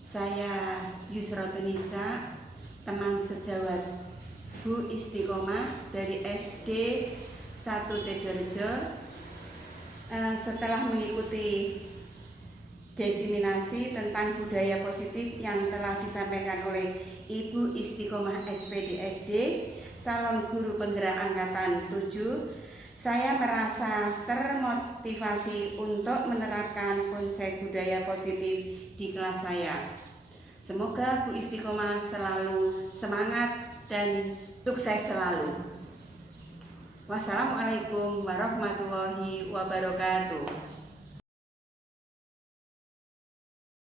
Saya Yusratun Nisa, teman sejawat Bu Istiqomah dari SD 1 Tejorejo. Setelah mengikuti diseminasi tentang budaya positif yang telah disampaikan oleh Ibu Istiqomah SPD SD, calon guru penggerak angkatan 7, saya merasa termotivasi untuk menerapkan konsep budaya positif di kelas saya. Semoga Bu Istiqomah selalu semangat dan sukses selalu. Wassalamualaikum warahmatullahi wabarakatuh.